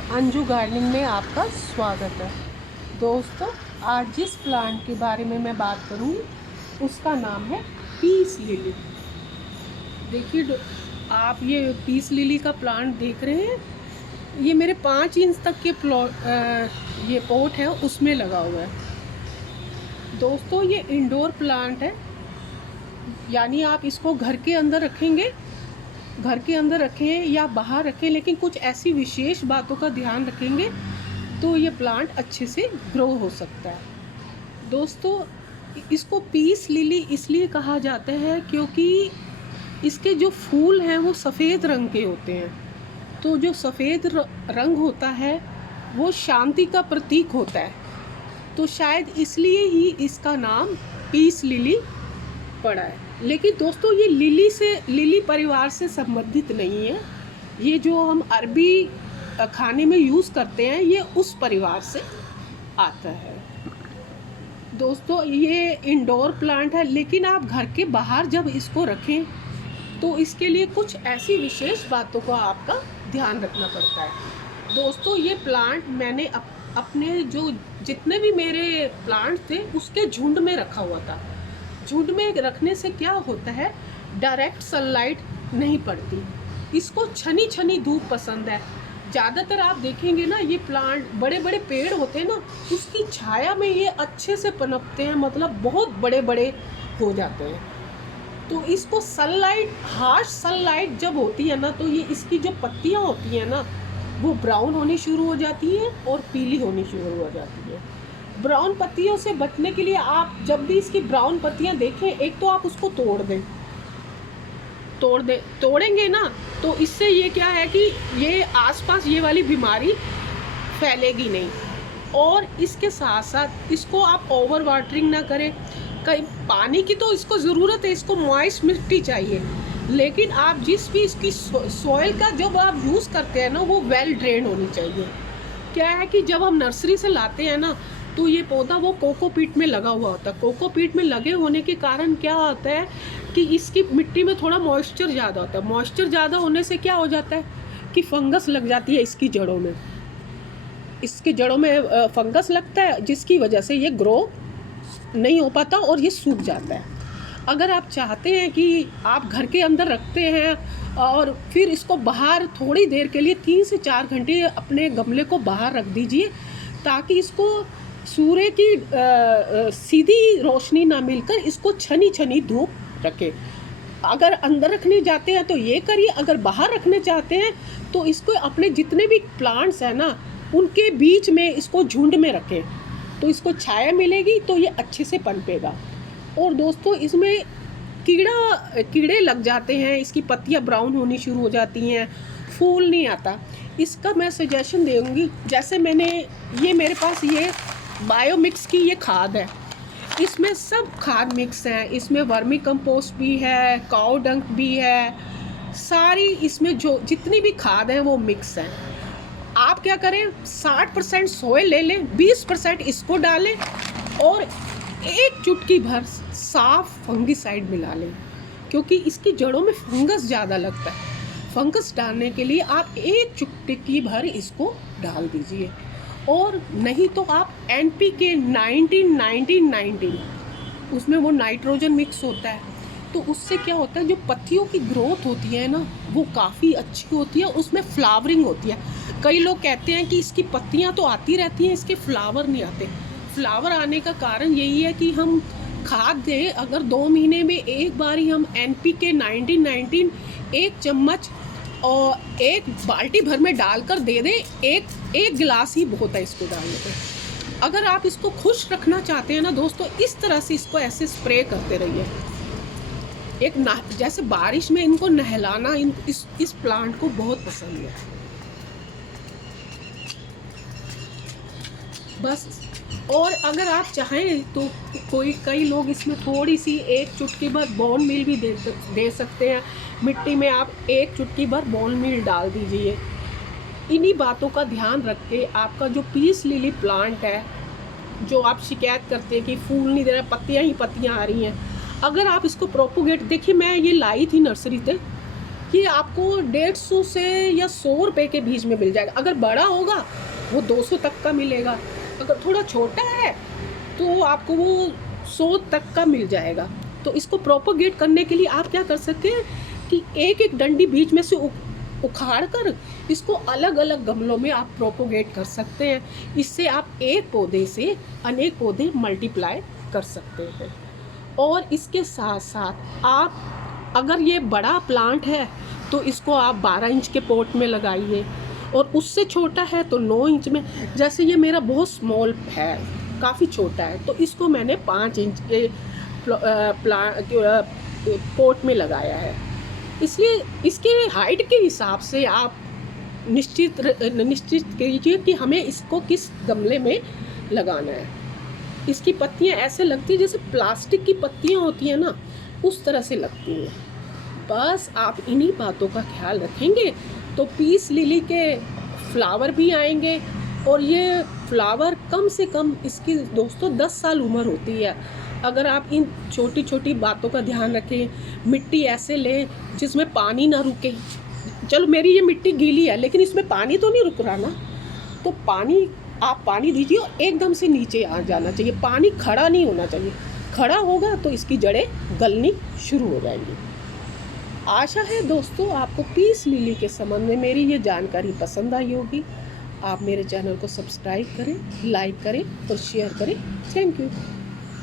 Anju gardening में आपका स्वागत है। दोस्तों, आज जिस प्लांट के बारे में मैं बात करूँगी उसका नाम है पीस लिली। देखिए, आप ये पीस लिली का प्लांट देख रहे हैं। ये मेरे 5 इंच तक के ये पॉट है उसमें लगा हुआ है। दोस्तों, ये इंडोर प्लांट है, यानी आप इसको घर के अंदर रखें या बाहर रखें, लेकिन कुछ ऐसी विशेष बातों का ध्यान रखेंगे तो ये प्लांट अच्छे से ग्रो हो सकता है। दोस्तों, इसको पीस लिली इसलिए कहा जाता है क्योंकि इसके जो फूल हैं वो सफ़ेद रंग के होते हैं। तो जो सफ़ेद रंग होता है वो शांति का प्रतीक होता है, तो शायद इसलिए ही इसका नाम पीस लिली पड़ा है। लेकिन दोस्तों, ये लिली परिवार से संबंधित नहीं है। ये जो हम अरबी खाने में यूज़ करते हैं ये उस परिवार से आता है। दोस्तों, ये इंडोर प्लांट है, लेकिन आप घर के बाहर जब इसको रखें तो इसके लिए कुछ ऐसी विशेष बातों का आपका ध्यान रखना पड़ता है। दोस्तों, ये प्लांट मैंने अपने जो जितने भी मेरे प्लांट थे उसके झुंड में रखा हुआ था। झुंड में रखने से क्या होता है, डायरेक्ट सनलाइट नहीं पड़ती, इसको छनी छनी धूप पसंद है। ज़्यादातर आप देखेंगे ना, ये प्लांट बड़े बड़े पेड़ होते हैं ना, उसकी छाया में ये अच्छे से पनपते हैं, मतलब बहुत बड़े बड़े हो जाते हैं। तो इसको सनलाइट, हार्श सनलाइट जब होती है ना, तो ये इसकी जो पत्तियाँ होती हैं ना वो ब्राउन होनी शुरू हो जाती हैं और पीली होनी शुरू हो जाती है। ब्राउन पत्तियों से बचने के लिए आप जब भी इसकी ब्राउन पत्तियां देखें, एक तो आप उसको तोड़ेंगे ना, तो इससे ये क्या है कि ये आसपास ये वाली बीमारी फैलेगी नहीं। और इसके साथ साथ इसको आप ओवर वाटरिंग ना करें। कहीं पानी की तो इसको ज़रूरत है, इसको मॉइस्ट मिट्टी चाहिए, लेकिन आप जिस भी इसकी सॉइल का जब आप यूज़ करते हैं ना वो वेल ड्रेन होनी चाहिए। क्या है कि जब हम नर्सरी से लाते हैं ना, तो ये पौधा वो कोकोपीट में लगा हुआ होता है। कोकोपीट में लगे होने के कारण क्या होता है कि इसकी मिट्टी में थोड़ा मॉइस्चर ज़्यादा होता है। मॉइस्चर ज़्यादा होने से क्या हो जाता है कि फंगस लग जाती है इसकी जड़ों में। इसकी जड़ों में फंगस लगता है, जिसकी वजह से ये ग्रो नहीं हो पाता और ये सूख जाता है। अगर आप चाहते हैं कि आप घर के अंदर रखते हैं और फिर इसको बाहर थोड़ी देर के लिए 3 से 4 घंटे अपने गमले को बाहर रख दीजिए, ताकि इसको सूर्य की सीधी रोशनी ना मिलकर इसको छनी छनी धूप रखें। अगर अंदर रखने जाते हैं तो ये करिए, अगर बाहर रखने चाहते हैं तो इसको अपने जितने भी प्लांट्स हैं ना उनके बीच में इसको झुंड में रखें, तो इसको छाया मिलेगी तो ये अच्छे से पनपेगा। और दोस्तों, इसमें कीड़े लग जाते हैं, इसकी पत्तियां ब्राउन होनी शुरू हो जाती हैं, फूल नहीं आता। इसका मैं सजेशन दूंगी, जैसे मेरे पास ये बायोमिक्स की ये खाद है, इसमें सब खाद मिक्स है। इसमें वर्मी कंपोस्ट भी है, काऊ डंक भी है, सारी इसमें जो जितनी भी खाद है वो मिक्स है। आप क्या करें, 60% सोयल ले लें, 20% इसको डालें और एक चुटकी भर साफ फंगिसाइड मिला लें, क्योंकि इसकी जड़ों में फंगस ज़्यादा लगता है। फंगस डालने के लिए आप एक चुटकी भर इसको डाल दीजिए। और नहीं तो आप NPK 19-19-19, उसमें वो नाइट्रोजन मिक्स होता है, तो उससे क्या होता है, जो पत्तियों की ग्रोथ होती है ना वो काफ़ी अच्छी होती है, उसमें फ्लावरिंग होती है। कई लोग कहते हैं कि इसकी पत्तियां तो आती रहती हैं, इसके फ्लावर नहीं आते। फ्लावर आने का कारण यही है कि हम खाद दें, अगर 2 महीने में एक बार ही हम NPK 19-19 1 चम्मच और 1 बाल्टी भर में डालकर दे दें, एक गिलास ही बहुत है इसको डालने पर। अगर आप इसको खुश रखना चाहते हैं ना दोस्तों, इस तरह से इसको ऐसे स्प्रे करते रहिए। जैसे बारिश में इनको नहलाना इस प्लांट को बहुत पसंद है। बस, और अगर आप चाहें तो कई लोग इसमें थोड़ी सी 1 चुटकी भर बोन मील भी दे सकते हैं। मिट्टी में आप 1 चुटकी भर बोन मील डाल दीजिए। इन्हीं बातों का ध्यान रख के आपका जो पीस लिली प्लांट है, जो आप शिकायत करते हैं कि फूल नहीं दे रहा, पत्तियां ही पत्तियां आ रही हैं, अगर आप इसको प्रोपोगेट, देखिए मैं ये लाई थी नर्सरी से, ये आपको 150 से या 100 रुपए के बीच में मिल जाएगा। अगर बड़ा होगा वो 200 तक का मिलेगा, अगर थोड़ा छोटा है तो आपको वो 100 तक का मिल जाएगा। तो इसको प्रोपोगेट करने के लिए आप क्या कर सकते हैं कि एक एक डंडी बीच में से उखाड़ कर इसको अलग अलग गमलों में आप प्रोपोगेट कर सकते हैं। इससे आप एक पौधे से अनेक पौधे मल्टीप्लाई कर सकते हैं। और इसके साथ साथ आप अगर ये बड़ा प्लांट है तो इसको आप 12 इंच के पॉट में लगाइए, और उससे छोटा है तो 9 इंच में। जैसे ये मेरा बहुत स्मॉल है, काफ़ी छोटा है, तो इसको मैंने 5 इंच के पॉट में लगाया है। इसलिए इसके हाइट के हिसाब से आप निश्चित कीजिए कि हमें इसको किस गमले में लगाना है। इसकी पत्तियां ऐसे लगती है जैसे प्लास्टिक की पत्तियां होती हैं ना, उस तरह से लगती हैं। बस आप इन्हीं बातों का ख्याल रखेंगे तो पीस लिली के फ्लावर भी आएंगे। और ये फ्लावर कम से कम इसकी दोस्तों 10 साल उम्र होती है। अगर आप इन छोटी छोटी बातों का ध्यान रखें, मिट्टी ऐसे लें जिसमें पानी ना रुके। चलो मेरी ये मिट्टी गीली है लेकिन इसमें पानी तो नहीं रुक रहा ना, तो आप पानी दीजिए और एकदम से नीचे आ जाना चाहिए। पानी खड़ा नहीं होना चाहिए, खड़ा होगा तो इसकी जड़ें गलनी शुरू हो जाएंगी। आशा है दोस्तों आपको पीस लिली के संबंध में मेरी ये जानकारी पसंद आई होगी। आप मेरे चैनल को सब्सक्राइब करें, लाइक करें और शेयर करें। Thank you.